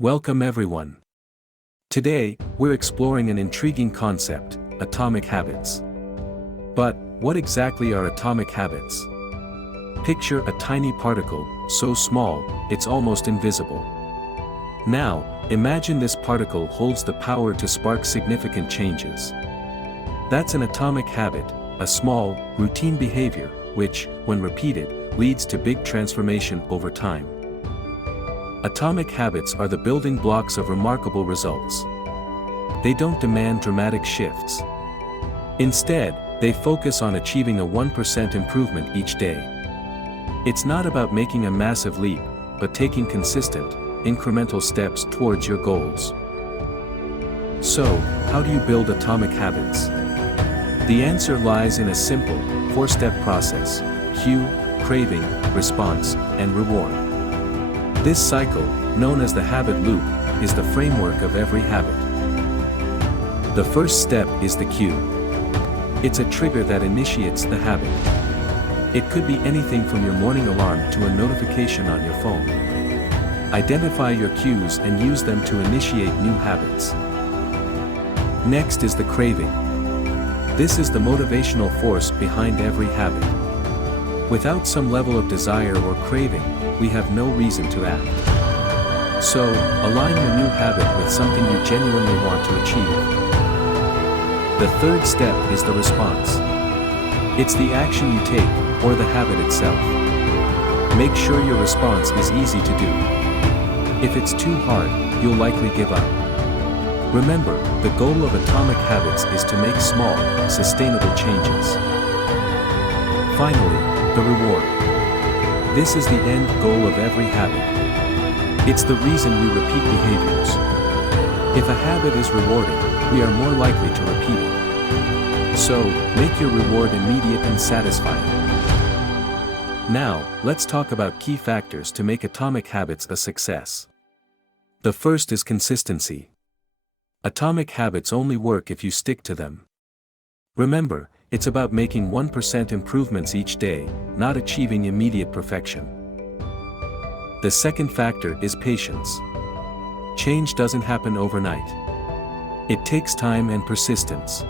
Welcome everyone. Today, we're exploring an intriguing concept, atomic habits. But, what exactly are atomic habits? Picture a tiny particle, so small, it's almost invisible. Now, imagine this particle holds the power to spark significant changes. That's an atomic habit, a small, routine behavior, which, when repeated, leads to big transformation over time. Atomic habits are the building blocks of remarkable results. They don't demand dramatic shifts. Instead, they focus on achieving a 1% improvement each day. It's not about making a massive leap, but taking consistent, incremental steps towards your goals. So, how do you build atomic habits? The answer lies in a simple, four-step process: cue, craving, response, and reward. This cycle, known as the habit loop, is the framework of every habit. The first step is the cue. It's a trigger that initiates the habit. It could be anything from your morning alarm to a notification on your phone. Identify your cues and use them to initiate new habits. Next is the craving. This is the motivational force behind every habit. Without some level of desire or craving, we have no reason to act. So, align your new habit with something you genuinely want to achieve. The third step is the response. It's the action you take, or the habit itself. Make sure your response is easy to do. If it's too hard, you'll likely give up. Remember, the goal of atomic habits is to make small, sustainable changes. Finally, the reward. This is the end goal of every habit. It's the reason we repeat behaviors. If a habit is rewarding, we are more likely to repeat it. So, make your reward immediate and satisfying. Now, let's talk about key factors to make atomic habits a success. The first is consistency. Atomic habits only work if you stick to them. Remember, it's about making 1% improvements each day, not achieving immediate perfection. The second factor is patience. Change doesn't happen overnight. It takes time and persistence.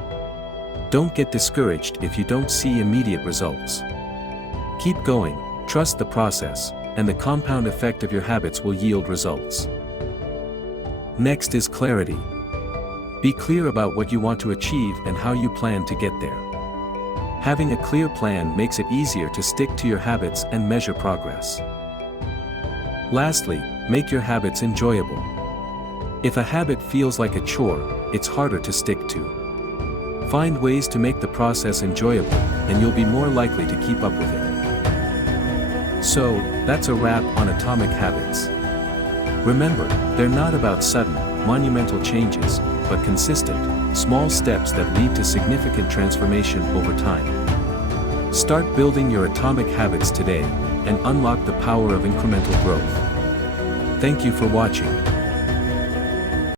Don't get discouraged if you don't see immediate results. Keep going, trust the process, and the compound effect of your habits will yield results. Next is clarity. Be clear about what you want to achieve and how you plan to get there. Having a clear plan makes it easier to stick to your habits and measure progress. Lastly, make your habits enjoyable. If a habit feels like a chore, it's harder to stick to. Find ways to make the process enjoyable, and you'll be more likely to keep up with it. So, that's a wrap on atomic habits. Remember, they're not about sudden, monumental changes, but consistent, small steps that lead to significant transformation over time. Start building your atomic habits today, and unlock the power of incremental growth. Thank you for watching.